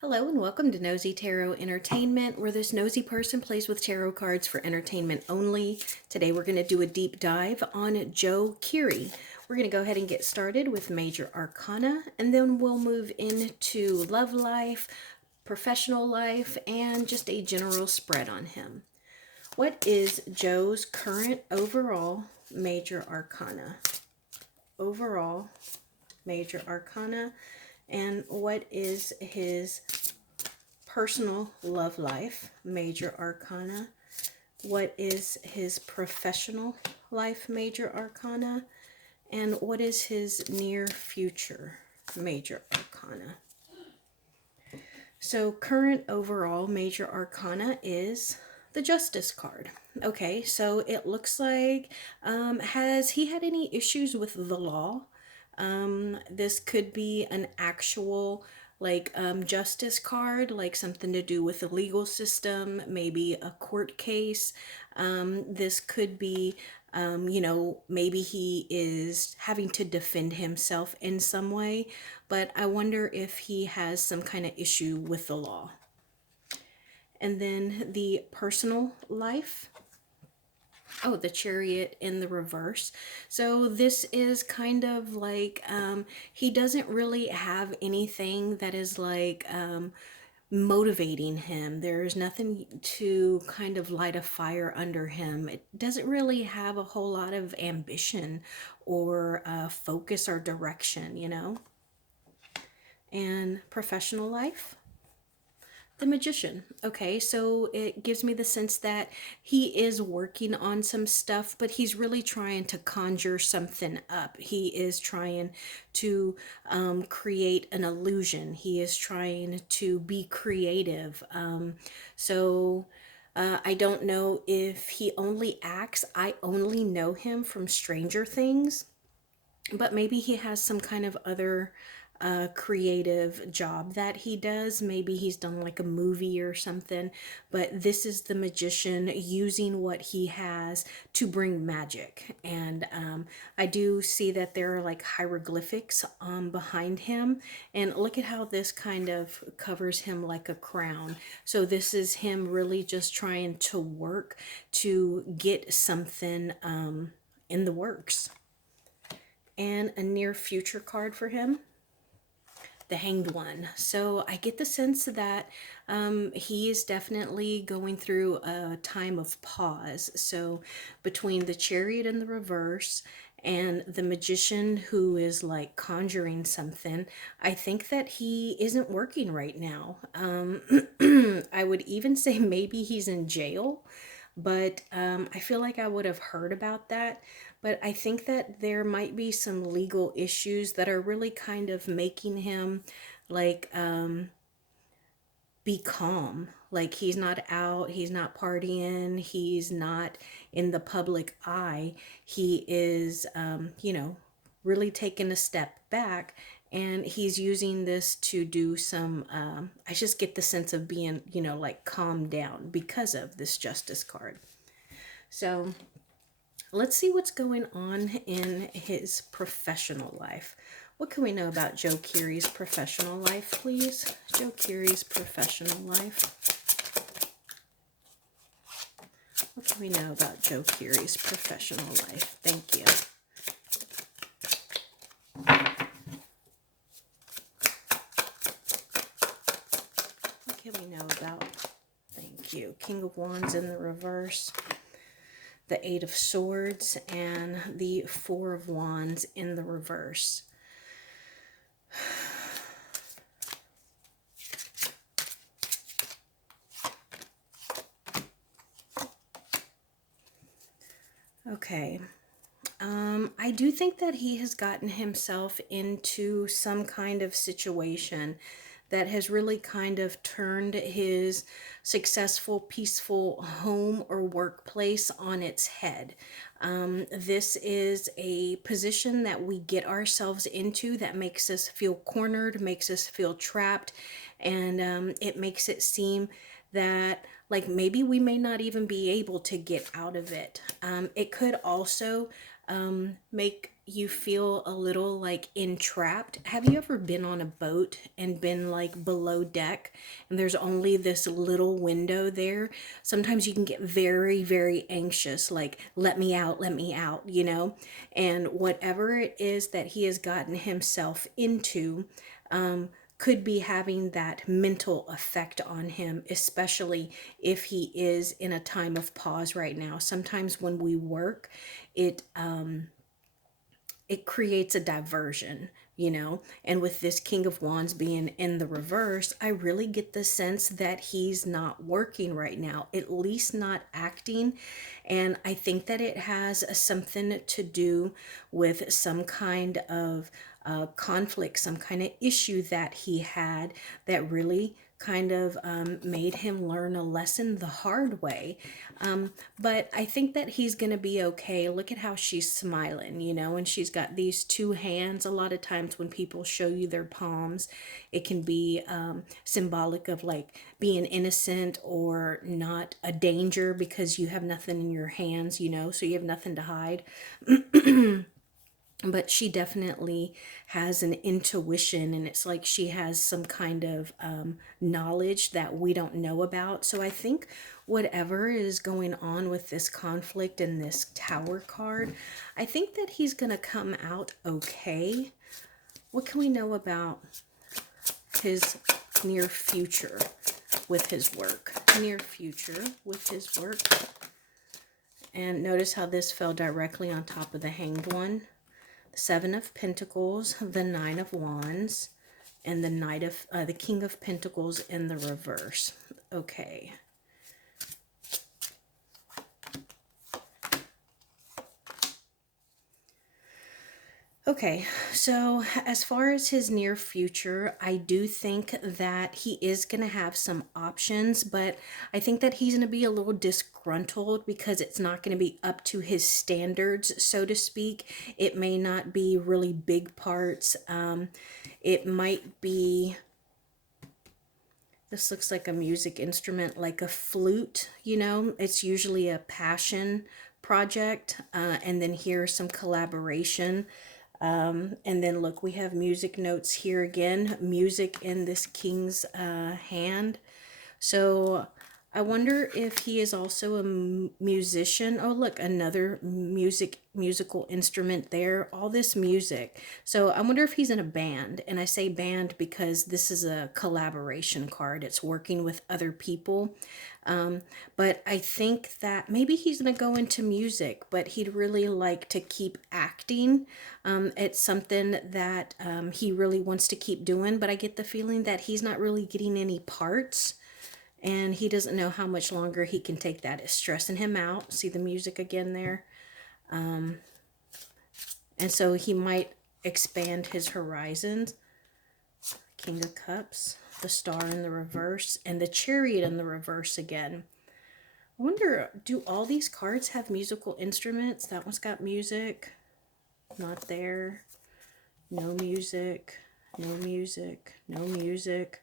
Hello and welcome to Nosy Tarot Entertainment, where this nosy person plays with tarot cards for entertainment only. Today we're going to do a deep dive on Joe Keery. We're going to go ahead and get started with Major Arcana, and then we'll move into love life, professional life, and just a general spread on him. What is Joe's current overall Major Arcana? Overall Major Arcana. And what is his personal love life, Major Arcana? What is his professional life, Major Arcana? And what is his near future, Major Arcana? So current overall Major Arcana is the Justice card. Okay, so it looks like, has he had any issues with the law? This could be an actual justice card, like something to do with the legal system, maybe a court case. This could be, maybe he is having to defend himself in some way, but I wonder if he has some kind of issue with the law. And then the personal life. Oh, the Chariot in the reverse. So this is kind of like, he doesn't really have anything that is like motivating him. There's nothing to kind of light a fire under him. It doesn't really have a whole lot of ambition or focus or direction, you know? And professional life. The Magician. Okay, so it gives me the sense that he is working on some stuff, but he's really trying to conjure something up. He is trying to create an illusion. He is trying to be creative. I don't know if he only acts. I only know him from Stranger Things, but maybe he has some kind of other creative job that he does. Maybe he's done like a movie or something, but this is the magician using what he has to bring magic. And I do see that there are like hieroglyphics behind him, and look at how this kind of covers him like a crown. So this is him really just trying to work to get something in the works. And a near future card for him, the Hanged One. So I get the sense that he is definitely going through a time of pause. So between the Chariot in the reverse and the Magician who is like conjuring something, I think that he isn't working right now. I would even say maybe he's in jail, but I feel like I would have heard about that. But I think that there might be some legal issues that are really kind of making him like be calm. Like he's not out, he's not partying, he's not in the public eye. He is, really taking a step back, and he's using this to do some, I just get the sense of being, like calmed down because of this Justice card. So let's see what's going on in his professional life. What can we know about Joe Keery's professional life, please? Joe Keery's professional life. What can we know about Joe Keery's professional life? Thank you. What can we know about, thank you, King of Wands in the reverse, the Eight of Swords, and the Four of Wands in the reverse. Okay. I do think that he has gotten himself into some kind of situation that has really kind of turned his successful, peaceful home or workplace on its head. This is a position that we get ourselves into that makes us feel cornered, makes us feel trapped, and it makes it seem that like maybe we may not even be able to get out of it. It could also make you feel a little like entrapped. Have you ever been on a boat and been like below deck and there's only this little window there? Sometimes you can get very, very anxious, like, let me out, you know? And whatever it is that he has gotten himself into, could be having that mental effect on him, especially if he is in a time of pause right now. Sometimes when we work, it it creates a diversion, you know. And with this King of Wands being in the reverse, I really get the sense that he's not working right now, at least not acting. And I think that it has something to do with some kind of conflict, some kind of issue that he had that really kind of made him learn a lesson the hard way. But I think that he's going to be okay. Look at how she's smiling, you know, and she's got these two hands. A lot of times when people show you their palms, it can be symbolic of like being innocent or not a danger because you have nothing in your hands, you know, so you have nothing to hide. But she definitely has an intuition, and it's like she has some kind of knowledge that we don't know about. So I think whatever is going on with this conflict and this Tower card, I think that he's going to come out okay. What can we know about his near future with his work? Near future with his work. And notice how this fell directly on top of the Hanged One. Seven of Pentacles, the Nine of Wands, and the King of Pentacles in the reverse. Okay. Okay, so as far as his near future, I do think that he is going to have some options, but I think that he's going to be a little disgruntled because it's not going to be up to his standards, so to speak. It may not be really big parts. It might be, this looks like a music instrument, like a flute, you know. It's usually a passion project, and then here's some collaboration. And then look, we have music notes here again, music in this king's hand. So I wonder if he is also a musician. Oh, look, another musical instrument there. All this music. So I wonder if he's in a band. And I say band because this is a collaboration card. It's working with other people. But I think that maybe he's going to go into music, but he'd really like to keep acting. It's something that he really wants to keep doing, but I get the feeling that he's not really getting any parts. And he doesn't know how much longer he can take that. It's stressing him out. See the music again there? And so he might expand his horizons. King of Cups, the Star in the reverse, and the Chariot in the reverse again. I wonder, do all these cards have musical instruments? That one's got music. Not there. No music. No music. No music.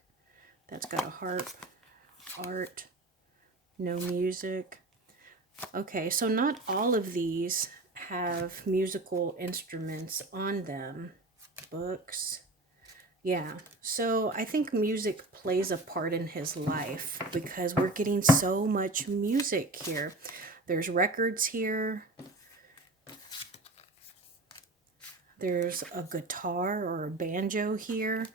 That's got a harp. Art. No music. Okay, so not all of these have musical instruments on them. Books. Yeah, so I think music plays a part in his life because we're getting so much music here. There's records here. There's a guitar or a banjo here.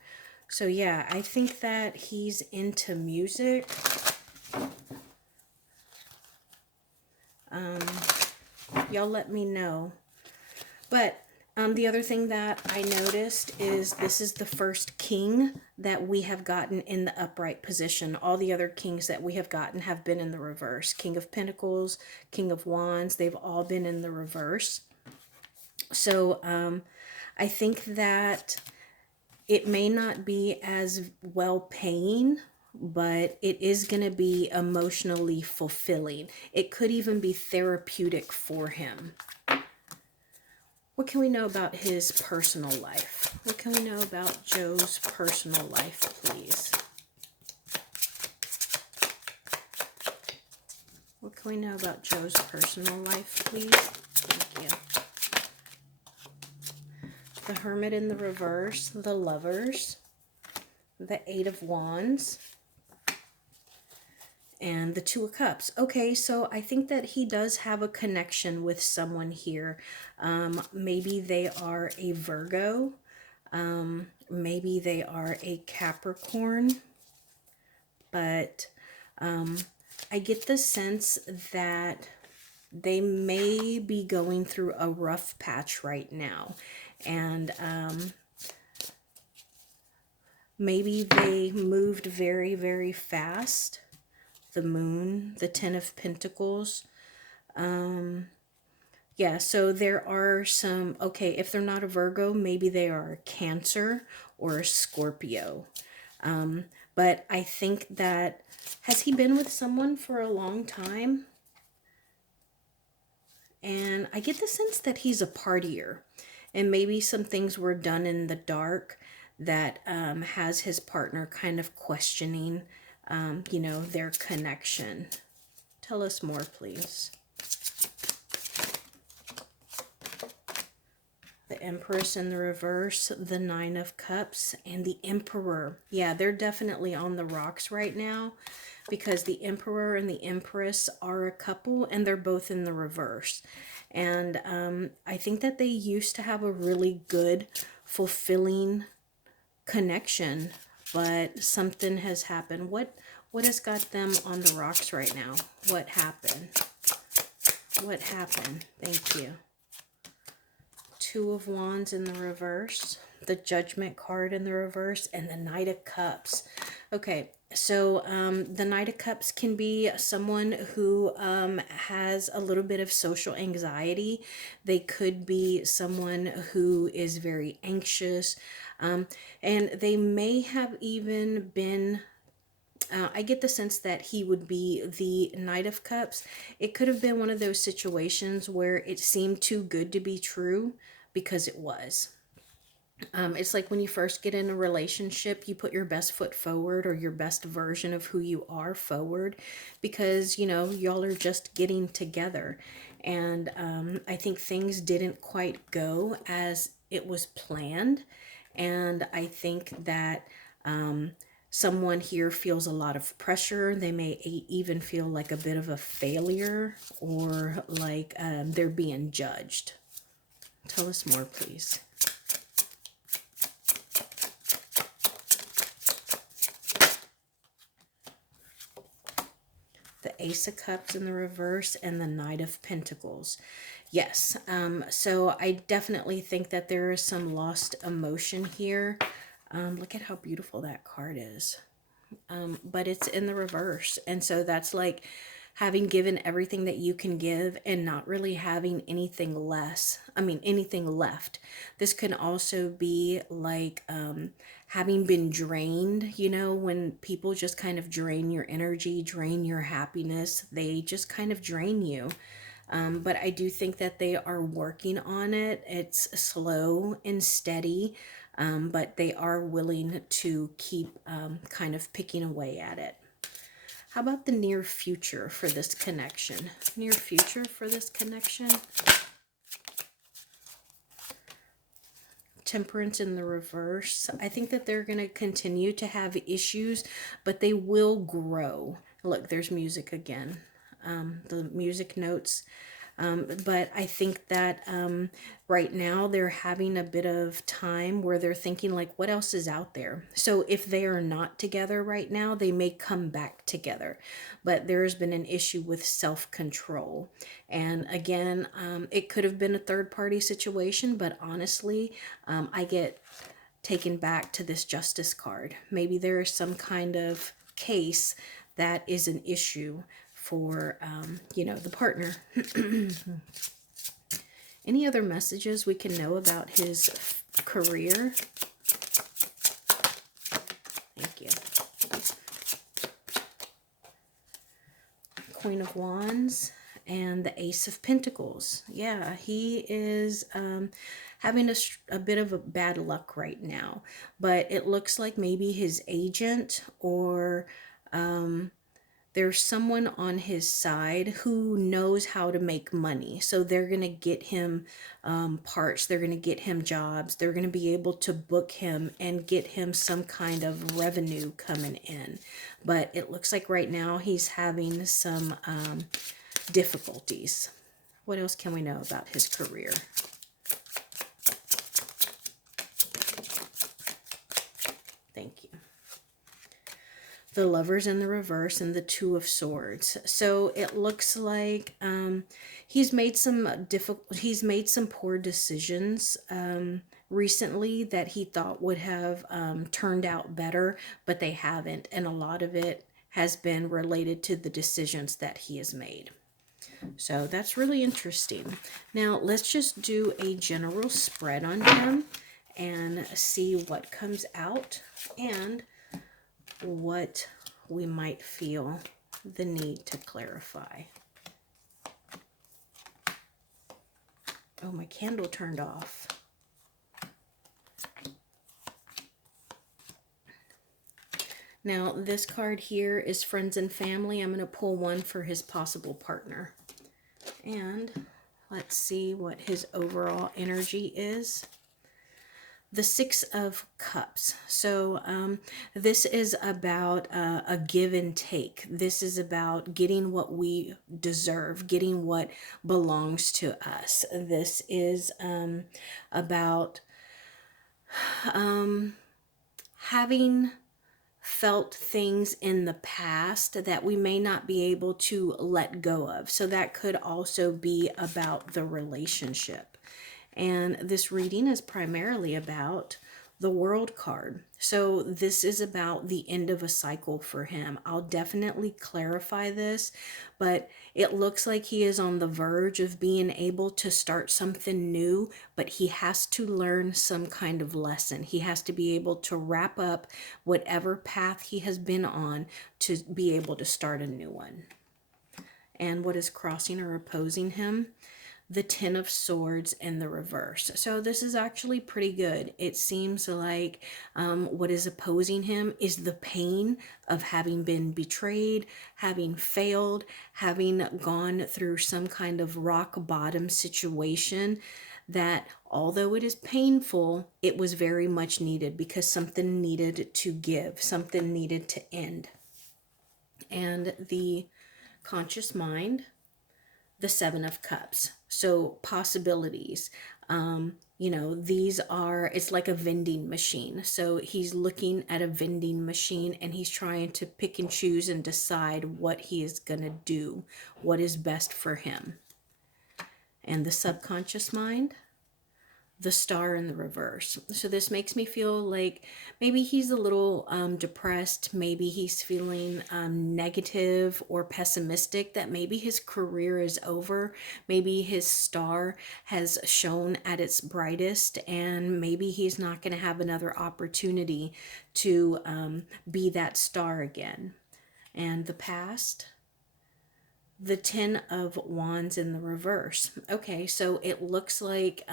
So yeah, I think that he's into music. Y'all let me know. But the other thing that I noticed is this is the first king that we have gotten in the upright position. All the other kings that we have gotten have been in the reverse. King of Pentacles, King of Wands, they've all been in the reverse. So I think that it may not be as well paying, but it is going to be emotionally fulfilling. It could even be therapeutic for him. What can we know about his personal life? What can we know about Joe's personal life, please? What can we know about Joe's personal life, please? Thank you. the Hermit in the reverse, the Lovers, the Eight of Wands, and the Two of Cups. Okay, so I think that he does have a connection with someone here. Maybe they are a Virgo. Maybe they are a Capricorn. But I get the sense that they may be going through a rough patch right now. And maybe they moved very, very fast. The Moon, the Ten of Pentacles. Yeah, so there are some, okay, if they're not a Virgo, maybe they are a Cancer or a Scorpio. But I think that, has he been with someone for a long time? And I get the sense that he's a partier. And maybe some things were done in the dark that has his partner kind of questioning, you know, their connection. Tell us more, please. The Empress in the reverse, the Nine of Cups, and the Emperor. Yeah, they're definitely on the rocks right now because the Emperor and the Empress are a couple and they're both in the reverse. And I think that they used to have a really good, fulfilling connection, but something has happened. What has got them on the rocks right now? What happened? What happened? Thank you. Two of Wands in the reverse, the Judgment card in the reverse, and the Knight of Cups. Okay, so the Knight of Cups can be someone who has a little bit of social anxiety. They could be someone who is very anxious, and they may have even been I get the sense that he would be the Knight of Cups. It could have been one of those situations where it seemed too good to be true because it was. It's like when you first get in a relationship, you put your best foot forward or your best version of who you are forward because, you know, y'all are just getting together. And I think things didn't quite go as it was planned. And I think that someone here feels a lot of pressure. They may even feel like a bit of a failure or like they're being judged. Tell us more, please. The Ace of Cups in the reverse and the Knight of Pentacles. Yes, so I definitely think that there is some lost emotion here. Look at how beautiful that card is. But it's in the reverse. And so that's like having given everything that you can give and not really having anything anything left. This can also be like having been drained, you know, when people just kind of drain your energy, drain your happiness, they just kind of drain you. But I do think that they are working on it. It's slow and steady, but they are willing to keep kind of picking away at it. How about the near future for this connection? Near future for this connection? Temperance in the reverse. I think that they're going to continue to have issues, but they will grow. Look, there's music again. The music notes. But I think that right now they're having a bit of time where they're thinking like, what else is out there? So if they are not together right now, they may come back together. But there's been an issue with self-control. And again, it could have been a third-party situation, but honestly, I get taken back to this Justice card. Maybe there is some kind of case that is an issue for, you know, the partner. Any other messages we can know about his career? Thank you. Queen of Wands and the Ace of Pentacles. Yeah, he is having a bit of a bad luck right now, but it looks like maybe his agent or there's someone on his side who knows how to make money. So they're going to get him parts, they're going to get him jobs, they're going to be able to book him and get him some kind of revenue coming in. But it looks like right now he's having some difficulties. What else can we know about his career? Thank you. The Lovers in the reverse and the Two of Swords. So it looks like he's made some poor decisions recently that he thought would have turned out better, but they haven't, and a lot of it has been related to the decisions that he has made. So that's really interesting. Now let's just do a general spread on him and see what comes out and what we might feel the need to clarify. Oh, my candle turned off. Now, this card here is friends and family. I'm going to pull one for his possible partner. And let's see what his overall energy is. The Six of Cups. So this is about a give and take. This is about getting what we deserve, getting what belongs to us. This is about having felt things in the past that we may not be able to let go of. So that could also be about the relationship. And this reading is primarily about the World card. So this is about the end of a cycle for him. I'll definitely clarify this, but it looks like he is on the verge of being able to start something new, but he has to learn some kind of lesson. He has to be able to wrap up whatever path he has been on to be able to start a new one. And what is crossing or opposing him? The Ten of Swords in the reverse. So this is actually pretty good. It seems like what is opposing him is the pain of having been betrayed, having failed, having gone through some kind of rock bottom situation that although it is painful, it was very much needed because something needed to give, something needed to end. And the conscious mind, the Seven of Cups. So possibilities. These are, it's like a vending machine. So he's looking at a vending machine and he's trying to pick and choose and decide what he is going to do, what is best for him. And the subconscious mind, the Star in the reverse. So this makes me feel like maybe he's a little depressed. Maybe he's feeling negative or pessimistic that maybe his career is over. Maybe his star has shone at its brightest and maybe he's not going to have another opportunity to be that star again. And the past, the Ten of Wands in the reverse. Okay, so it looks like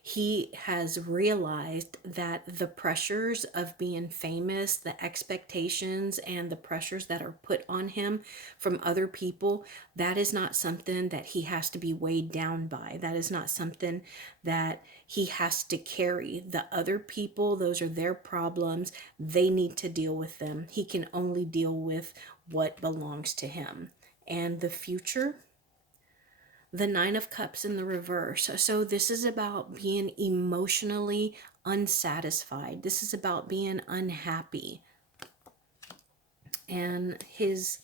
he has realized that the pressures of being famous, the expectations and the pressures that are put on him from other people, that is not something that he has to be weighed down by. That is not something that he has to carry. The other people, those are their problems. They need to deal with them. He can only deal with what belongs to him. And the future, the Nine of Cups in the reverse. So this is about being emotionally unsatisfied. This is about being unhappy. And his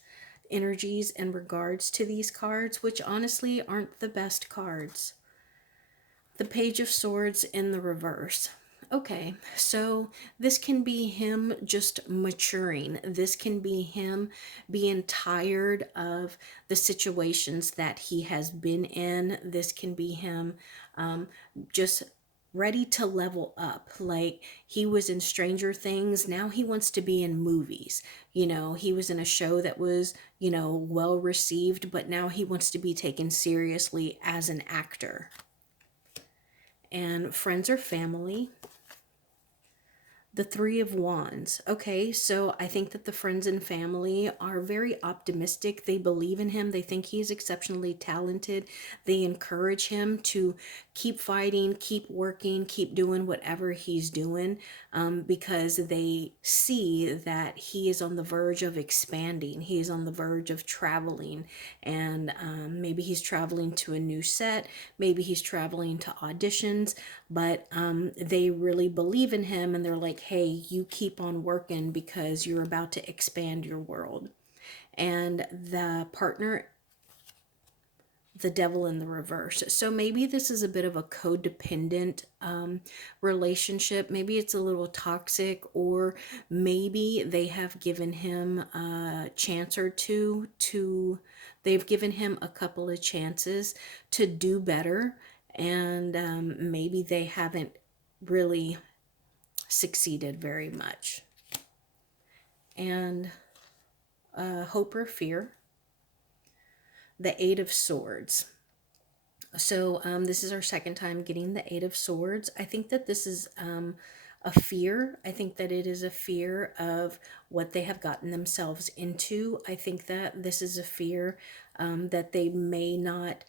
energies in regards to these cards, which honestly aren't the best cards. The Page of Swords in the reverse. Okay, so this can be him just maturing. This can be him being tired of the situations that he has been in. This can be him just ready to level up. Like he was in Stranger Things, now he wants to be in movies. He was in a show that was, well received, but now he wants to be taken seriously as an actor. And friends or family, The Three of Wands. Okay, so I think that the friends and family are very optimistic. They believe in him. They think he's exceptionally talented. They encourage him to keep fighting, keep working, keep doing whatever he's doing, because they see that he is on the verge of expanding. He is on the verge of traveling, and maybe he's traveling to a new set. Maybe he's traveling to auditions, but they really believe in him, and they're like, hey, you keep on working because you're about to expand your world. And the partner, the devil in the reverse. So maybe this is a bit of a codependent relationship. Maybe it's a little toxic, or maybe they have given him a chance or two to, they've given him a couple of chances to do better. And maybe they haven't really succeeded very much. And hope or fear, the Eight of Swords. So this is our second time getting the Eight of Swords. I think that this is a fear. I think that it is a fear of what they have gotten themselves into. I think that this is a fear that they may not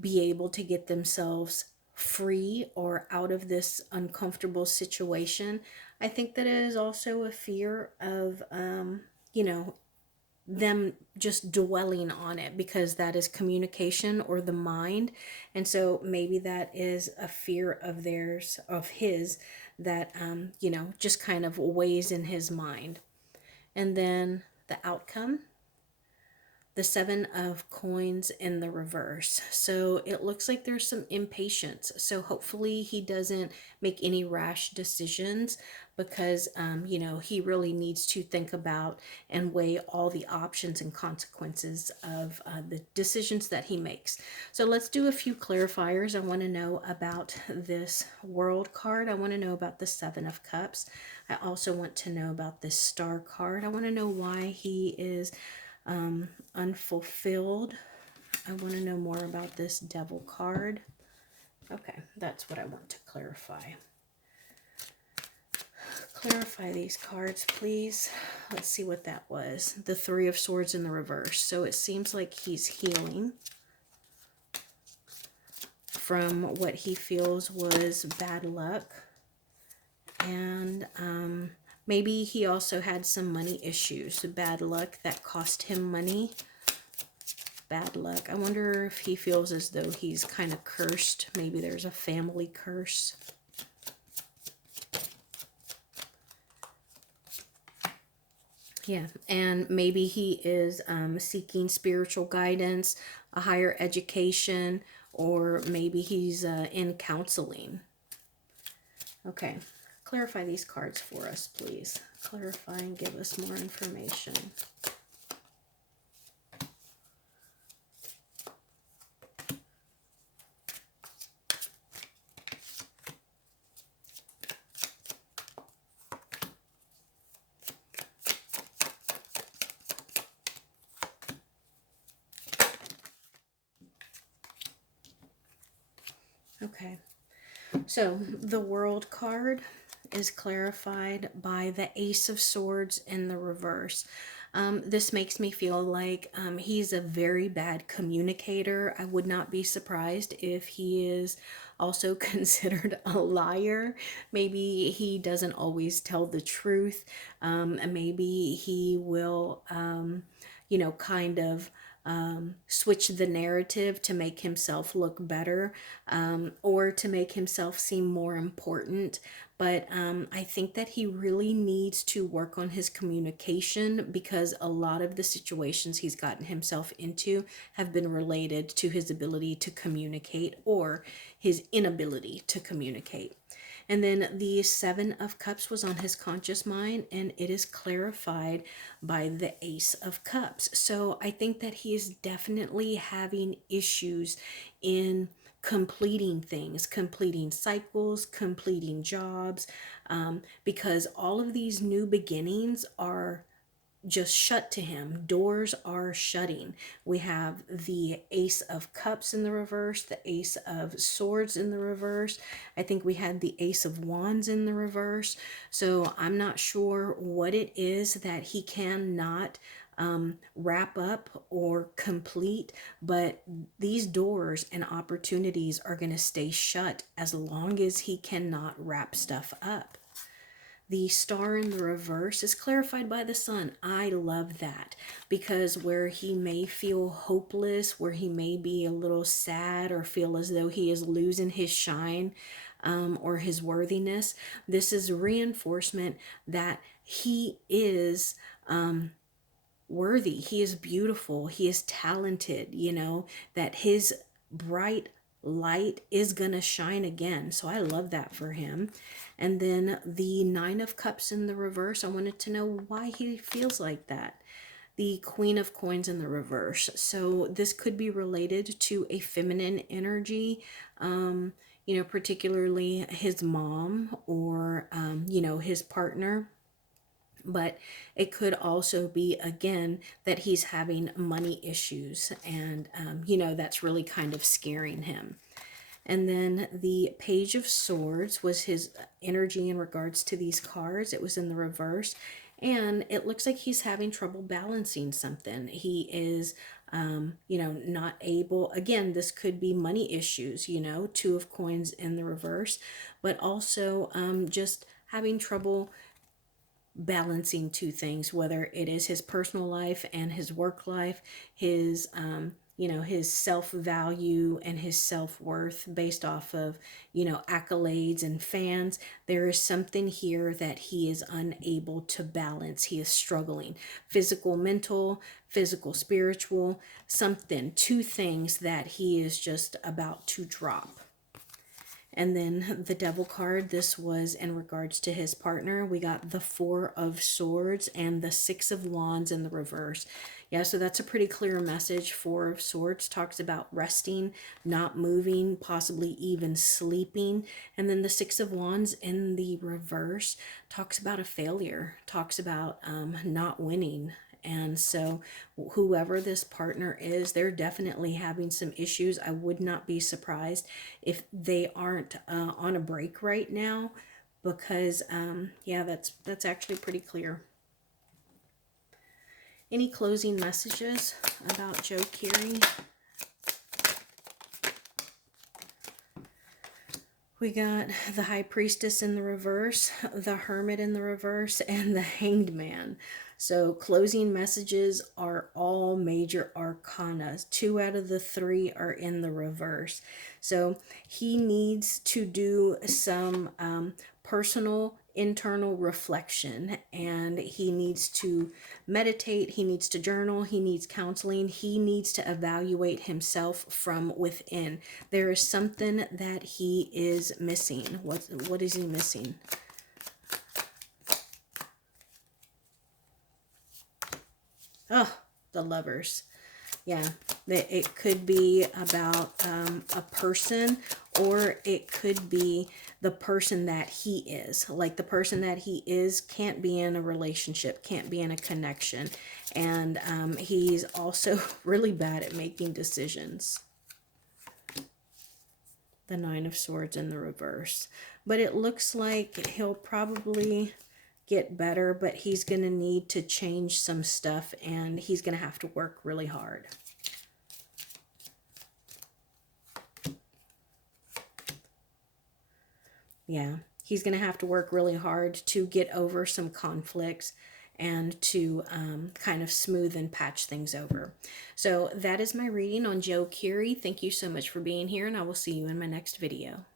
be able to get themselves free or out of this uncomfortable situation. I think that it is also a fear of, you know, them just dwelling on it, because that is communication or the mind. And so maybe that is a fear of theirs, of his, that just kind of weighs in his mind. And then the outcome, the Seven of Coins in the reverse. So it looks like there's some impatience. So hopefully he doesn't make any rash decisions, because, he really needs to think about and weigh all the options and consequences of the decisions that he makes. So let's do a few clarifiers. I want to know about this World card. I want to know about the Seven of Cups. I also want to know about this Star card. I want to know why he is unfulfilled. I want to know more about this Devil card. Okay, that's what I want to clarify. Clarify these cards, please. Let's see what that was. The Three of Swords in the reverse. So it seems like he's healing from what he feels was bad luck. And maybe he also had some money issues, bad luck that cost him money. Bad luck. I wonder if he feels as though he's kind of cursed. Maybe there's a family curse. Yeah, and maybe he is seeking spiritual guidance, a higher education, or maybe he's in counseling. Okay, clarify these cards for us, please. Clarify and give us more information. Okay, so the World card is clarified by the Ace of Swords in the reverse. This makes me feel like he's a very bad communicator. I would not be surprised if he is also considered a liar. Maybe he doesn't always tell the truth. And maybe he will, kind of switch the narrative to make himself look better, or to make himself seem more important. But I think that he really needs to work on his communication, because a lot of the situations he's gotten himself into have been related to his ability to communicate, or his inability to communicate. And then the Seven of Cups was on his conscious mind, and it is clarified by the Ace of Cups. So I think that he is definitely having issues in completing things, completing cycles, completing jobs, because all of these new beginnings are just shut to him. Doors are shutting. We have the Ace of Cups in the reverse, the Ace of Swords in the reverse. I think we had the Ace of Wands in the reverse. So I'm not sure what it is that he cannot wrap up or complete, but these doors and opportunities are going to stay shut as long as he cannot wrap stuff up. The star in the reverse is clarified by the sun. I love that because where he may feel hopeless, where he may be a little sad or feel as though he is losing his shine or his worthiness, this is reinforcement that he is worthy. He is beautiful. He is talented, that his bright light is going to shine again. So I love that for him. And then the Nine of Cups in the reverse, I wanted to know why he feels like that. The Queen of Coins in the reverse. So this could be related to a feminine energy, particularly his mom or, his partner. But it could also be, again, that he's having money issues and, that's really kind of scaring him. And then the Page of Swords was his energy in regards to these cards. It was in the reverse. And it looks like he's having trouble balancing something. He is, not able. Again, this could be money issues, Two of Coins in the reverse. But also just having trouble balancing two things, whether it is his personal life and his work life, his his self-value and his self-worth based off of accolades and fans. There is something here that he is unable to balance. He is struggling. Physical, mental, physical, spiritual, something, two things that he is just about to drop. And then the Devil card, this was in regards to his partner. We got the Four of Swords and the Six of Wands in the reverse. Yeah, so that's a pretty clear message. Four of Swords talks about resting, not moving, possibly even sleeping. And then the Six of Wands in the reverse talks about a failure, talks about not winning. And so whoever this partner is, they're definitely having some issues. I would not be surprised if they aren't on a break right now because, yeah, that's actually pretty clear. Any closing messages about Joe Keery? We got the High Priestess in the reverse, the Hermit in the reverse, and the Hanged Man. So closing messages are all major arcana. 2 out of the 3 are in the reverse. So he needs to do some personal internal reflection, and he needs to meditate, he needs to journal, he needs counseling, he needs to evaluate himself from within. There is something that he is missing. What is he missing? Oh, the Lovers. Yeah, it could be about a person, or it could be the person that he is. Like the person that he is can't be in a relationship, can't be in a connection. And he's also really bad at making decisions. The Nine of Swords in the reverse. But it looks like he'll probably get better, but he's going to need to change some stuff, and he's going to have to work really hard. Yeah, he's going to have to work really hard to get over some conflicts and to kind of smooth and patch things over. So that is my reading on Joe Keery. Thank you so much for being here, and I will see you in my next video.